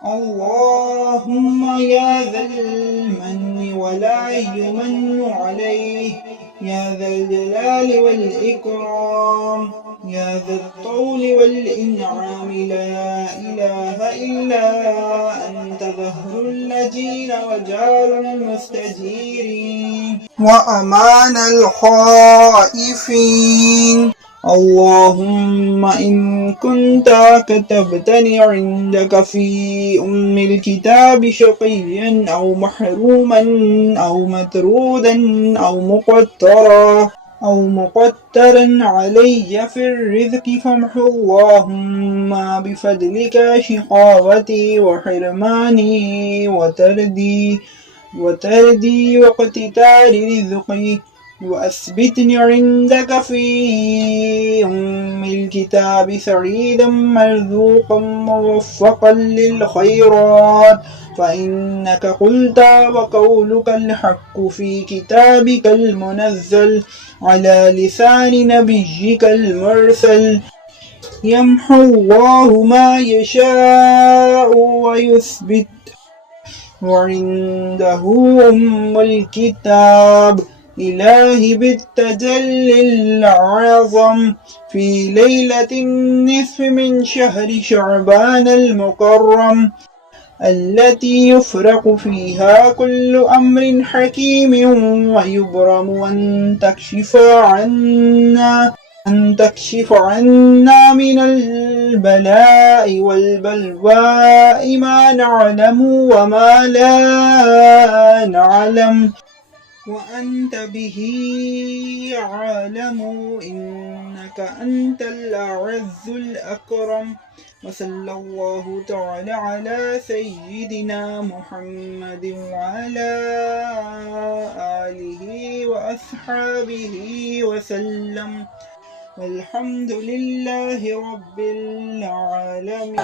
اللهم يا ذا المن ولا يمن عليه، يا ذا الجلال والإكرام، يا ذا الطول والإنعام، لا إله إلا أنت ظهر اللجين وجار المستجيرين وأمان الخائفين. اللهم إن كنت كتبتني عندك في الكتاب شقيا أو محروما أو مترودا أو مقترا علي في الرزق، فامحو اللهم بفضلك شقاوتي وحرماني وتردي واقتتال رزقي، وأثبتني عندك في الكتاب سعيدا مرزوقا موفقا للخيرات، فإنك قلت وقولك الحق في كتابك المنزل على لسان نبيك المرسل. يمحو الله ما يشاء ويثبت، وعنده أم الكتاب. إلهي بالتجلي الأعظم في ليلة النصف من شهر شعبان المكرم، التي يفرق فيها كل أمر حكيم ويبرم، أن تكشف عنا من البلاء والبلواء ما نعلم وما لا نعلم، وأنت به عالم، إنك أنت الأعز الأكرم. وصلى الله تعالى على سيدنا محمد وعلى آله وأصحابه وسلم، والحمد لله رب العالمين.